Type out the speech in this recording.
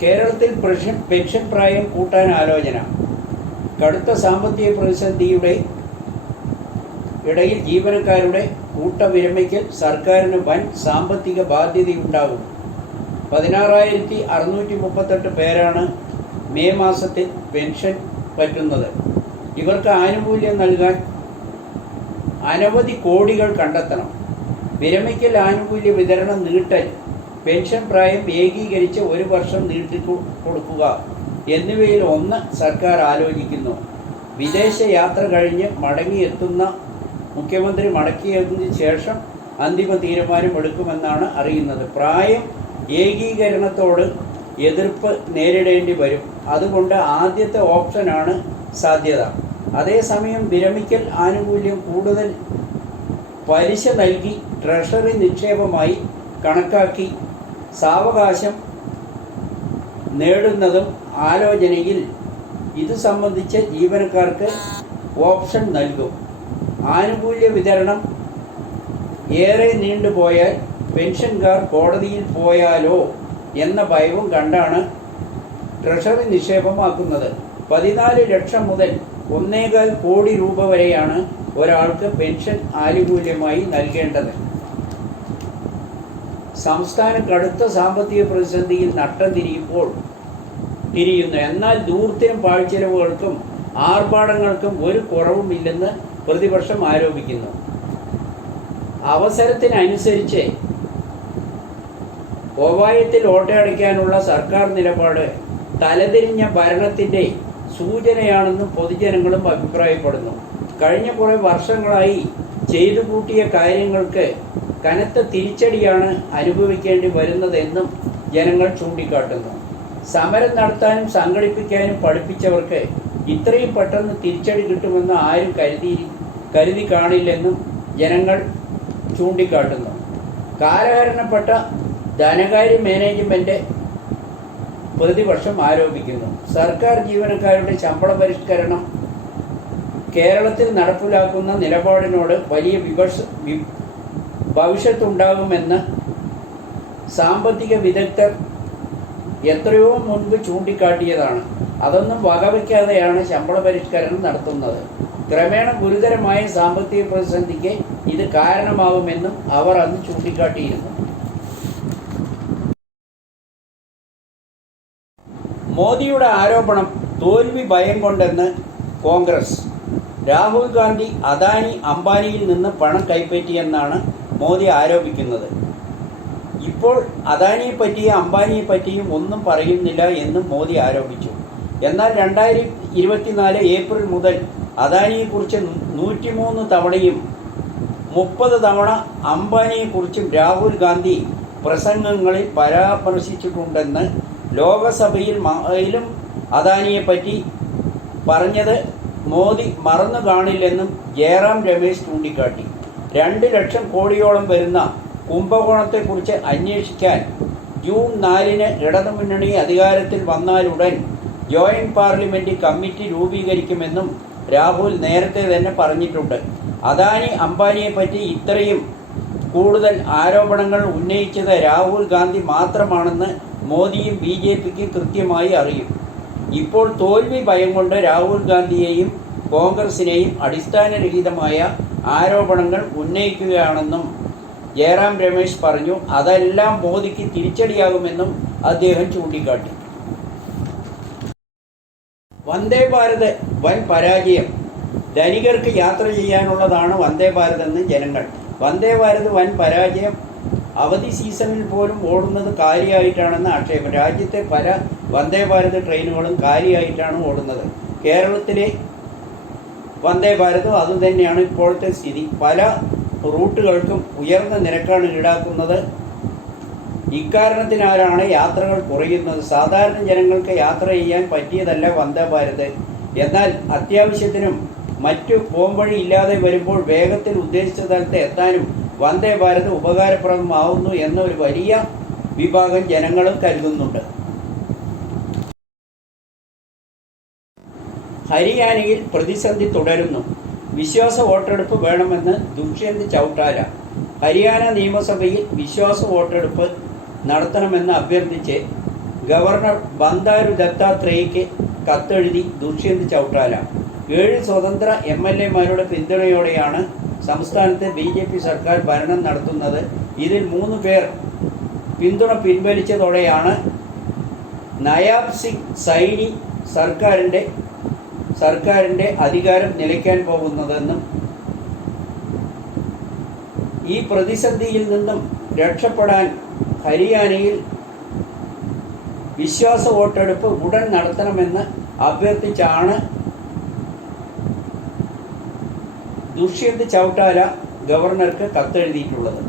കേരളത്തിൽ പെൻഷൻ പ്രായം കൂട്ടാൻ ആലോചന. കടുത്ത സാമ്പത്തിക പ്രതിസന്ധിയുടെ ഇടയിൽ ജീവനക്കാരുടെ കൂട്ടവിരമിക്കൽ സർക്കാരിന് വൻ സാമ്പത്തിക ബാധ്യതയുണ്ടാകും. 16,638 പേരാണ് മെയ് മാസത്തിൽ പെൻഷൻ പറ്റുന്നത്. ഇവർക്ക് ആനുകൂല്യം നൽകാൻ അനവധി കോടികൾ കണ്ടെത്തണം. വിരമിക്കൽ ആനുകൂല്യ വിതരണം നീട്ടൽ, പെൻഷൻ പ്രായം ഏകീകരിച്ച് 1 വർഷം നീട്ടിക്കൊടുക്കുക എന്നിവയിൽ ഒന്ന് സർക്കാർ ആലോചിക്കുന്നു. വിദേശ യാത്ര കഴിഞ്ഞ് മടങ്ങിയെത്തുന്ന മുഖ്യമന്ത്രി മടങ്ങിയതിന് ശേഷം അന്തിമ തീരുമാനമെടുക്കുമെന്നാണ് അറിയുന്നത്. പ്രായം ഏകീകരണത്തോട് എതിർപ്പ് നേരിടേണ്ടി വരും. അതുകൊണ്ട് ആദ്യത്തെ ഓപ്ഷനാണ് സാധ്യത. അതേസമയം വിരമിക്കൽ ആനുകൂല്യം കൂടുതൽ പലിശ നൽകി ട്രഷറി നിക്ഷേപമായി കണക്കാക്കി സാവകാശം നേടുന്നതും ആലോചനയിൽ. ഇത് സംബന്ധിച്ച് ജീവനക്കാർക്ക് ഓപ്ഷൻ നൽകും. ആനുകൂല്യ വിതരണം ഏറെ നീണ്ടുപോയാൽ പെൻഷൻകാർ കോടതിയിൽ പോയാലോ എന്ന ഭയവും കണ്ടാണ് ട്രഷറി നിക്ഷേപമാക്കുന്നത്. 14 ലക്ഷം മുതൽ 1.25 കോടി രൂപ വരെയാണ് ഒരാൾക്ക് പെൻഷൻ ആനുകൂല്യമായി നൽകേണ്ടത്. സംസ്ഥാനം കടുത്ത സാമ്പത്തിക പ്രതിസന്ധിയിൽ നട്ടം തിരിയുന്നു. എന്നാൽ ധൂർത്തിനും പാഴ്ചെലവുകൾക്കും ആർഭാടങ്ങൾക്കും ഒരു കുറവുമില്ലെന്ന് പ്രതിപക്ഷം ആരോപിക്കുന്നു. അവസരത്തിനനുസരിച്ച് ഒവായത്തിൽ ഓട്ടയടിക്കാനുള്ള സർക്കാർ നിലപാട് തലതിരിഞ്ഞ ഭരണത്തിൻ്റെ സൂചനയാണെന്നും പൊതുജനങ്ങളും അഭിപ്രായപ്പെടുന്നു. കഴിഞ്ഞ കുറേ വർഷങ്ങളായി ചെയ്തു കൂട്ടിയ കാര്യങ്ങൾക്ക് കനത്ത തിരിച്ചടിയാണ് അനുഭവിക്കേണ്ടി വരുന്നതെന്നും ജനങ്ങൾ ചൂണ്ടിക്കാട്ടുന്നു. സമരം നടത്താനും സംഘടിപ്പിക്കാനും പഠിപ്പിച്ചവർക്ക് ഇത്രയും പെട്ടെന്ന് തിരിച്ചടി കിട്ടുമെന്ന് ആരും കരുതി കാണില്ലെന്നും ജനങ്ങൾ ചൂണ്ടിക്കാട്ടുന്നു. കാലഹരണപ്പെട്ട ധനകാര്യ മാനേജ്മെന്റ് പ്രതിപക്ഷം ആരോപിക്കുന്നു. സർക്കാർ ജീവനക്കാരുടെ ശമ്പള പരിഷ്കരണം കേരളത്തിൽ നടപ്പിലാക്കുന്ന നിലപാടിനോട് വലിയ ഭവിഷ്യത്തുണ്ടാകുമെന്ന് സാമ്പത്തിക വിദഗ്ധർ എത്രയോ മുൻപ് ചൂണ്ടിക്കാട്ടിയതാണ്. അതൊന്നും വകവയ്ക്കാതെയാണ് ശമ്പള പരിഷ്കരണം നടത്തുന്നത്. ക്രമേണ ഗുരുതരമായ സാമ്പത്തിക പ്രതിസന്ധിക്ക് ഇത് കാരണമാകുമെന്നും അവർ അന്ന് ചൂണ്ടിക്കാട്ടിയിരുന്നു. മോദിയുടെ ആരോപണം തോൽവി ഭയം കൊണ്ടെന്ന് കോൺഗ്രസ്. രാഹുൽ ഗാന്ധി അദാനി അംബാനിയിൽ നിന്ന് പണം കൈപ്പറ്റിയെന്നാണ് മോദി ആരോപിക്കുന്നത്. ഇപ്പോൾ അദാനിയെപ്പറ്റിയും അംബാനിയെപ്പറ്റിയും ഒന്നും പറയുന്നില്ല എന്നും മോദി ആരോപിച്ചു. എന്നാൽ 2024 ഏപ്രിൽ മുതൽ അദാനിയെക്കുറിച്ച് 103 തവണയും 30 തവണ അംബാനിയെക്കുറിച്ചും രാഹുൽ ഗാന്ധി പ്രസംഗങ്ങളിൽ പരാമർശിച്ചിട്ടുണ്ടെന്ന് ലോകസഭയിലും അദാനിയെപ്പറ്റി പറഞ്ഞത് മോദി മറന്നു കാണില്ലെന്നും ജയറാം രമേശ് ചൂണ്ടിക്കാട്ടി. 2 ലക്ഷം കോടിയോളം വരുന്ന കുംഭകോണത്തെക്കുറിച്ച് അന്വേഷിക്കാൻ ജൂൺ 4-ന് ഇടതുമുന്നണി അധികാരത്തിൽ വന്നാലുടൻ ജോയിന്റ് പാർലമെന്റ് കമ്മിറ്റി രൂപീകരിക്കുമെന്നും രാഹുൽ നേരത്തെ തന്നെ പറഞ്ഞിട്ടുണ്ട്. അദാനി അംബാനിയെപ്പറ്റി ഇത്രയും കൂടുതൽ ആരോപണങ്ങൾ ഉന്നയിച്ചത് രാഹുൽ ഗാന്ധി മാത്രമാണെന്ന് മോദിയും BJPക്കും കൃത്യമായി അറിയും. ഇപ്പോൾ തോൽവി ഭയം കൊണ്ട് രാഹുൽ ഗാന്ധിയെയും കോൺഗ്രസിനെയും അടിസ്ഥാനരഹിതമായ ആരോപണങ്ങൾ ഉന്നയിക്കുകയാണെന്നും ജയറാം രമേശ് പറഞ്ഞു. അതെല്ലാം മോദിക്ക് തിരിച്ചടിയാകുമെന്നും അദ്ദേഹം ചൂണ്ടിക്കാട്ടി. വന്ദേ ഭാരത് വൻ പരാജയം. ധനികർക്ക് യാത്ര ചെയ്യാനുള്ളതാണ് വന്ദേ ഭാരത് എന്ന് ജനങ്ങൾ. വന്ദേ ഭാരത് വൻ പരാജയം. അവധി സീസണിൽ പോലും ഓടുന്നത് കാലിയായിട്ടാണെന്ന് ആക്ഷേപം. രാജ്യത്തെ പല വന്ദേ ഭാരത് ട്രെയിനുകളും കാലിയായിട്ടാണ് ഓടുന്നത്. കേരളത്തിലെ വന്ദേ ഭാരതും അതുതന്നെയാണ് ഇപ്പോഴത്തെ സ്ഥിതി. പല റൂട്ടുകൾക്കും ഉയർന്ന നിരക്കാണ് ഈടാക്കുന്നത്. ഇക്കാരണത്തിനാലാണ് യാത്രകൾ കുറയുന്നത്. സാധാരണ ജനങ്ങൾക്ക് യാത്ര ചെയ്യാൻ പറ്റിയതല്ല വന്ദേ ഭാരത്. എന്നാൽ അത്യാവശ്യത്തിനും മറ്റു പോംവഴി ഇല്ലാതെ വരുമ്പോൾ വേഗത്തിൽ ഉദ്ദേശിച്ച സ്ഥലത്ത് എത്താനും വന്ദേ ഭാരത് ഉപകാരപ്രദമാവുന്നു എന്ന ഒരു വലിയ വിഭാഗം ജനങ്ങളും കരുതുന്നുണ്ട്. ഹരിയാനയിൽ പ്രതിസന്ധി തുടരുന്നു. വിശ്വാസ വോട്ടെടുപ്പ് വേണമെന്ന് ദുഷ്യന്ത് ചൗട്ടാല. ഹരിയാന നിയമസഭയിൽ വിശ്വാസ വോട്ടെടുപ്പ് നടത്തണമെന്ന് അഭ്യർത്ഥിച്ച് ഗവർണർ ബന്ദാരു ദത്താത്രേയയ്ക്ക് കത്തെഴുതി ദുഷ്യന്ത് ചൗട്ടാല. 7 സ്വതന്ത്ര MLA-മാരുടെ പിന്തുണയോടെയാണ് സംസ്ഥാനത്തെ BJP സർക്കാർ ഭരണം നടത്തുന്നത്. ഇതിൽ 3 പേർ പിന്തുണ പിൻവലിച്ചതോടെയാണ് നയാബ് സിംഗ് സൈനി സർക്കാരിൻ്റെ അധികാരം നിലയ്ക്കാൻ പോകുന്നതെന്നും ഈ പ്രതിസന്ധിയിൽ നിന്നും രക്ഷപ്പെടാൻ ഹരിയാനയിൽ വിശ്വാസ വോട്ടെടുപ്പ് ഉടൻ നടത്തണമെന്ന് അഭ്യർത്ഥിച്ചാണ് ദുഷ്യന്ത് ചൗട്ടാല ഗവർണർക്ക് കത്തെഴുതിയിട്ടുള്ളത്.